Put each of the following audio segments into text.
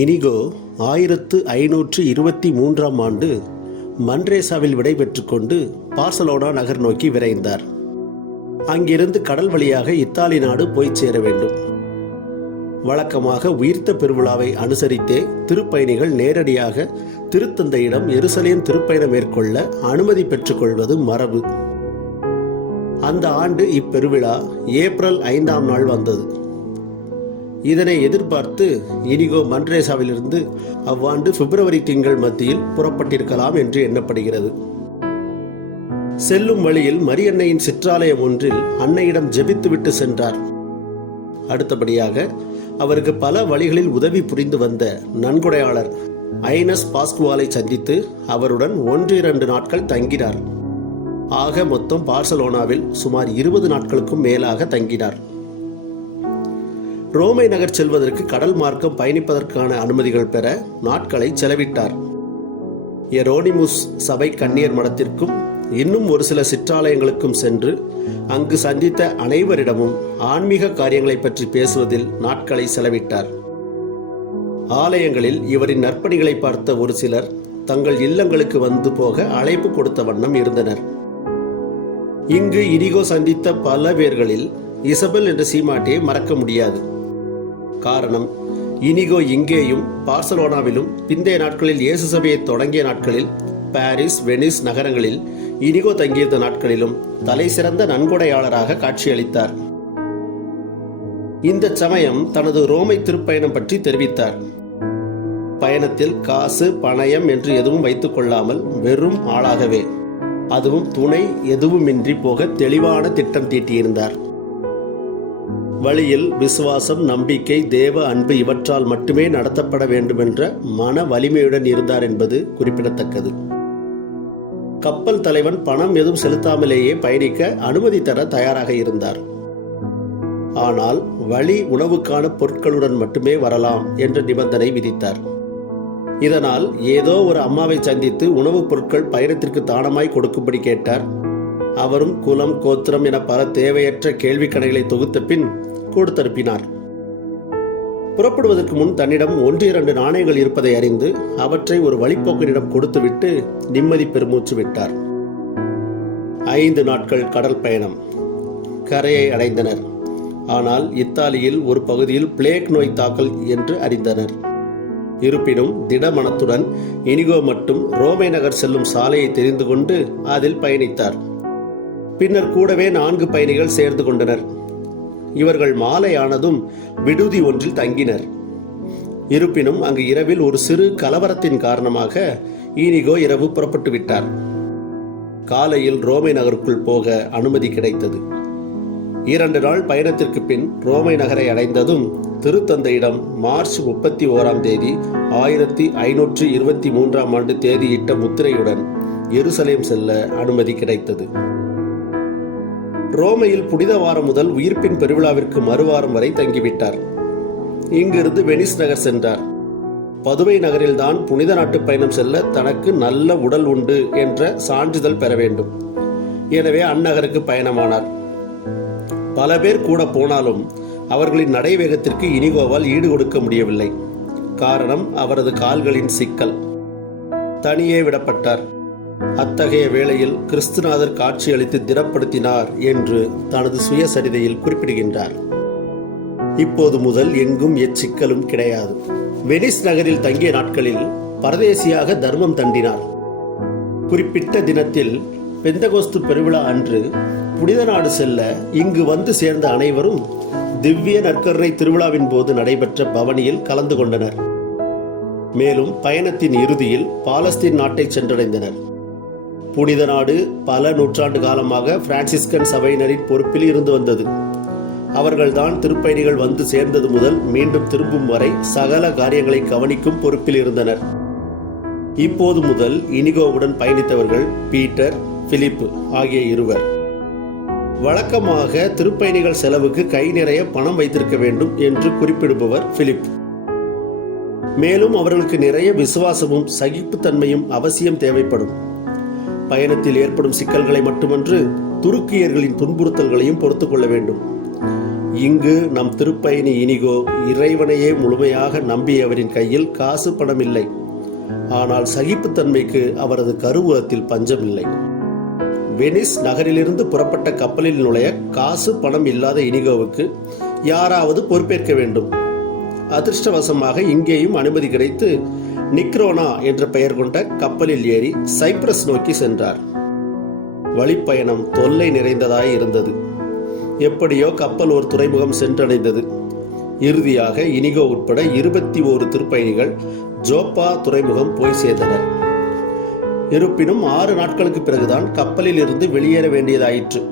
இனிகோ ஆயிரத்து ஐநூற்று இருபத்தி மூன்றாம் ஆண்டு மன்ரேசாவில் விடைபெற்று கொண்டு பார்சலோனா நகர் நோக்கி விரைந்தார். அங்கிருந்து கடல் வழியாக இத்தாலி நாடு போய் சேர வேண்டும். வழக்கமாக உயிர்த்த பெருவிழாவை அனுசரித்தே திருப்பயணிகள் நேரடியாக திருத்தந்தையிடம் எருசலேம் திருப்பயணம் மேற்கொள்ள அனுமதி பெற்றுக்கொள்வது மரபு. அந்த ஆண்டு இப்பெருவிழா ஏப்ரல் ஐந்தாம் நாள் வந்தது. இதனை எதிர்பார்த்து இனிகோ மன்ரேசாவிலிருந்து அவ்வாண்டு பிப்ரவரி திங்கள் மத்தியில் புறப்பட்டிருக்கலாம் என்று எண்ணப்படுகிறது. செல்லும் வழியில் மரியன்னையின் சிற்றாலயம் ஒன்றில் அன்னையிடம் ஜெபித்துவிட்டு சென்றார். அடுத்தபடியாக அவருக்கு பல வழிகளில் உதவி புரிந்து வந்த நன்கொடையாளர் ஐனஸ் பாஸ்குவாலை சந்தித்து அவருடன் ஒன்று இரண்டு நாட்கள் தங்கினார். ஆக மொத்தம் பார்சலோனாவில் சுமார் இருபது நாட்களுக்கும் மேலாக தங்கினார். ரோமை நகர் செல்வதற்கு கடல் மார்க்கம் பயணிப்பதற்கான அனுமதிகள் பெற நாட்களை செலவிட்டார். எரோனிமுஸ் சபை கண்ணியர் மடத்திற்கும் இன்னும் ஒரு சில சிற்றாலயங்களுக்கும் சென்று அங்கு சந்தித்த அனைவரிடமும் ஆன்மீக காரியங்களை பற்றி பேசுவதில் நாட்களை செலவிட்டார். ஆலயங்களில் இவரின் நற்பணிகளை பார்த்த ஒரு சிலர் தங்கள் இல்லங்களுக்கு வந்து போக அழைப்பு கொடுத்த வண்ணம் இருந்தனர். இங்கு இனிகோ சந்தித்த பல பேர்களில் இசபெல் என்ற சீமாட்டியை மறக்க முடியாது. காரணம். இனிகோ இங்கேயும் பார்சலோனாவிலும் பிந்தைய நாட்களில் இயேசு சபையை தொடங்கிய நாட்களில் பாரிஸ் வெனிஸ் நகரங்களில் இனிகோ தங்கியிருந்த நாட்களிலும் தலை சிறந்த நன்கொடையாளராக காட்சியளித்தார். இந்த சமயம் தனது ரோமை திருப்பயணம் பற்றி தெரிவித்தார். பயணத்தில் காசு பணயம் என்று எதுவும் வைத்துக் கொள்ளாமல் வெறும் ஆளாகவே அதுவும் துணை எதுவுமின்றி போக தெளிவான திட்டம் தீட்டியிருந்தார். வழியில் விசுவாசம் நம்பிக்கை தேவ அன்பு இவற்றால் மட்டுமே நடத்தப்பட வேண்டுமென்ற மன வலிமையுடன் இருந்தார் என்பது குறிப்பிடத்தக்கது. கப்பல் தலைவன் பணம் எதுவும் செலுத்தாமலேயே பயணிக்க அனுமதி தர தயாராக இருந்தார். ஆனால் வழி உணவுக்கான பொருட்களுடன் மட்டுமே வரலாம் என்ற நிபந்தனை விதித்தார். இதனால் ஏதோ ஒரு அம்மாவை சந்தித்து உணவுப் பொருட்கள் பயணத்திற்கு தானமாய் கொடுக்கும்படி கேட்டார். அவரும் குலம் கோத்திரம் என பல தேவையற்ற கேள்வி கணைகளை தொகுத்த பின் கொடுத்தனுப்பினார். புறப்படுவதற்கு முன் தன்னிடம் ஒன்று இரண்டு நாணயங்கள் இருப்பதை அறிந்து அவற்றை ஒரு வழிப்போக்கனிடம் கொடுத்துவிட்டு நிம்மதி பெருமூச்சு விட்டார். ஐந்து நாட்கள் கடல் பயணம். கரையை அடைந்தனர். ஆனால் இத்தாலியில் ஒரு பகுதியில் பிளேக் நோய் தாக்கல் என்று அறிந்தனர். இருப்பினும் திடமனத்துடன் இனிகோ மட்டும் ரோமை நகர் செல்லும் சாலையை தெரிந்து கொண்டு அதில் பயணித்தார். பின்னர் கூடவே நான்கு பயணிகள் சேர்ந்து கொண்டனர். இவர்கள் மாலையானதும் விடுதி ஒன்றில் தங்கினர். இருப்பினும் அங்கு இரவில் ஒரு சிறு கலவரத்தின் காரணமாக ஈனிகோ இரவு புறப்பட்டு விட்டார். காலையில் ரோமை நகருக்குள் போக அனுமதி கிடைத்தது. இரண்டு நாள் பயணத்திற்கு பின் ரோமை நகரை அடைந்ததும் திருத்தந்தையிடம் மார்ச் முப்பத்தி ஓராம் தேதி ஆயிரத்தி ஐநூற்று இருபத்தி மூன்றாம் ஆண்டு தேதியிட்ட முத்திரையுடன் எருசலேம் செல்ல அனுமதி கிடைத்தது. ரோமையில் புனித வாரம் முதல் உயிர்ப்பின் பெருவிழாவிற்கு மறுவாரம் வரை தங்கிவிட்டார். இங்கிருந்து வெனிஸ் நகர் சென்றார். பதுவை நகரில்தான் புனித நாட்டு பயணம் செல்ல தனக்கு நல்ல உடல் உண்டு என்ற சான்றிதழ் பெற வேண்டும். எனவே அந்நகருக்கு பயணமானார். பல பேர் கூட போனாலும் அவர்களின் நடைவேகத்திற்கு இனிகோவால் ஈடு கொடுக்க முடியவில்லை. காரணம் அவரது கால்களின் சிக்கல். தனியே விடப்பட்டார். அத்தகைய வேளையில் கிறிஸ்துநாதர் காட்சியளித்து திடப்படுத்தினார் என்று தனது சுயசரிதையில் குறிப்பிடுகின்றார். இப்போது முதல் எங்கும் எச்சிக்கலும் கிடையாது. வெனிஸ் நகரில் தங்கிய நாட்களில் பரதேசியாக தர்மம் தண்டினார். குறிப்பிட்ட தினத்தில் பெந்தகோஸ்து பெருவிழா அன்று புனித நாடு செல்ல இங்கு வந்து சேர்ந்த அனைவரும் திவ்ய நற்கருணை திருவிழாவின் போது நடைபெற்ற பவனியில் கலந்து கொண்டனர். மேலும் பயணத்தின் இறுதியில் பாலஸ்தீன் நாட்டை சென்றடைந்தனர். புனித நாடு பல நூற்றாண்டு காலமாக பிரான்சிஸ்கன் சபையினரின் பொறுப்பில் இருந்து வந்தது. அவர்கள்தான் திருப்பயணிகள் வந்து சேர்ந்தது முதல் மீண்டும் திரும்பும் வரை சகல காரியங்களை கவனிக்கும் பொறுப்பில் இருந்தனர். இப்போது முதல் இனிகோவுடன் பயணித்தவர்கள் பீட்டர் பிலிப் ஆகிய இருவர். வழக்கமாக திருப்பயணிகள் செலவுக்கு கை நிறைய பணம் வைத்திருக்க வேண்டும் என்று குறிப்பிடுபவர் பிலிப் மேலும் அவர்களுக்கு நிறைய விசுவாசமும் சகிப்புத்தன்மையும் அவசியம் தேவைப்படும். பயணத்தில் ஏற்படும் சிக்கல்களை மட்டுமன்று துருக்கியர்களின் துன்புறுத்தல்களையும் பொறுத்துக் கொள்ள வேண்டும். இங்கு நம் திருப்பயணி இனிகோ இறைவனையே முழுமையாக நம்பியவரின் கையில் காசு பணம் இல்லை ஆனால் சகிப்புத்தன்மைக்கு அவரது கருவூலத்தில் பஞ்சமில்லை. வெனிஸ் நகரிலிருந்து புறப்பட்ட கப்பலில் நுழைய காசு பணம் இல்லாத இனிகோவுக்கு யாராவது பொறுப்பேற்க வேண்டும். அதிர்ஷ்டவசமாக இங்கேயும் அனுமதி கிடைத்து நிக்ரோனா என்ற பெயர் கொண்ட கப்பலில் ஏறி சைப்ரஸ் நோக்கி சென்றார். வழிப்பயணம் தொல்லை நிறைந்ததாய் இருந்தது. எப்படியோ கப்பல் ஒரு துறைமுகம் சென்றடைந்தது. இறுதியாக இனிகோ உட்பட இருபத்தி ஓரு திருப்பயணிகள் ஜோப்பா துறைமுகம் போய் சேர்ந்தனர். இருப்பினும் ஆறு நாட்களுக்கு பிறகுதான் கப்பலில் இருந்து வெளியேற வேண்டியதாயிற்று.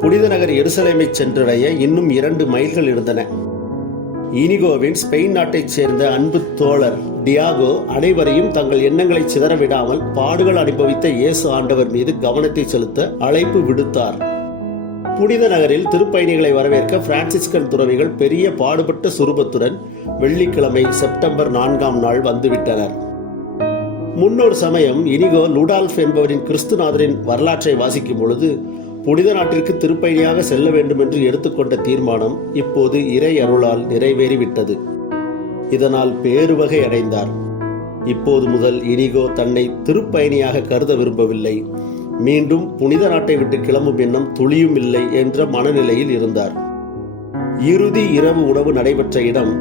புனித நகர் எருசலேமை சென்றடைய இன்னும் இரண்டு மைல்கள் இருந்தன. இனிகோவின் ஸ்பெயின் நாட்டைச் சேர்ந்த அன்பு தோழர் டியாகோ அனைவரையும் தங்கள் எண்ணங்களை சிதறவிடாமல் பாடுகள் அனுபவித்த இயேசு ஆண்டவர் மீது கவனத்தை செலுத்த அழைப்பு விடுத்தார். புனித நகரில் திருப்பயணிகளை வரவேற்க பிரான்சிஸ்கன் துறவிகள் பெரிய பாடுபட்ட சுரூபத்துடன் வெள்ளிக்கிழமை செப்டம்பர் நான்காம் நாள் வந்துவிட்டனர். முன்னொரு சமயம் இனிகோ லுடால்ஃப் என்பவரின் கிறிஸ்துநாதரின் வரலாற்றை வாசிக்கும் பொழுது புனித நாட்டிற்கு திருப்பயணியாக செல்ல வேண்டும் என்று எடுத்துக்கொண்ட தீர்மானம் இப்போது இறை அருளால் நிறைவேறிவிட்டது. இதனால் பேருவகை அடைந்தார். இப்போது முதல் இனிகோ தன்னை திருப்பயணியாக கருத விரும்பவில்லை. மீண்டும் புனித நாட்டை விட்டு கிளம்பும் எண்ணம் துளியும் இல்லை என்ற மனநிலையில் இருந்தார். இறுதி இரவு உணவு நடைபெற்ற இடம்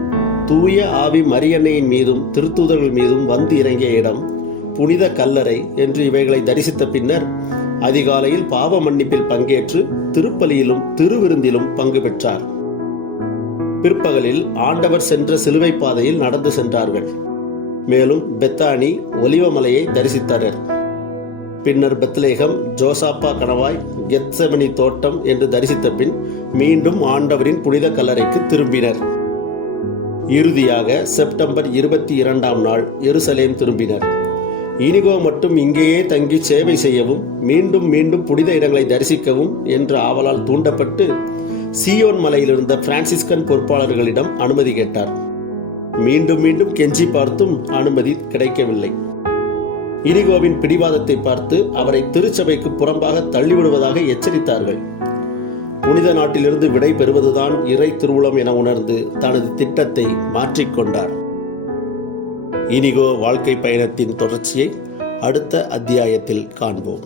தூய ஆவி மரியன்னையின் மீதும் திருத்தூதர்கள் மீதும் வந்து இறங்கிய இடம் புனித கல்லறை என்று இவைகளை தரிசித்த பின்னர் அதிகாலையில் பாவ மன்னிப்பில் பங்கேற்று திருப்பலியிலும் திருவிருந்திலும் பங்கு பெற்றார். பிற்பகலில் ஆண்டவர் சென்ற சிலுவை பாதையில் நடந்து சென்றார்கள். மேலும் பெத்தானி ஒலிவமலையை தரிசித்தனர். பின்னர் பெத்லேகம் ஜோசாப்பா கணவாய் கெத்சமணி தோட்டம் என்று தரிசித்த பின் மீண்டும் ஆண்டவரின் புனித கல்லறைக்கு திரும்பினர். இறுதியாக செப்டம்பர் இருபத்தி இரண்டாம் நாள் எருசலேம் திரும்பினர். இனிகோ மட்டும் இங்கேயே தங்கி சேவை செய்யவும் மீண்டும் மீண்டும் புனித இடங்களை தரிசிக்கவும் என்ற ஆவலால் தூண்டப்பட்டு சியோன் மலையில் இருந்த பிரான்சிஸ்கன் பொறுப்பாளர்களிடம் அனுமதி கேட்டார். மீண்டும் மீண்டும் கெஞ்சி பார்த்தும் அனுமதி கிடைக்கவில்லை. இனிகோவின் பிடிவாதத்தை பார்த்து அவரை திருச்சபைக்கு புறம்பாக தள்ளிவிடுவதாக எச்சரித்தார்கள். புனித நாட்டிலிருந்து விடை பெறுவதுதான் இறை திருவுளம் என உணர்ந்து தனது திட்டத்தை மாற்றிக்கொண்டார். இனிகோ வாழ்க்கை பயணத்தின் தொடர்ச்சியை அடுத்த அத்தியாயத்தில் காண்போம்.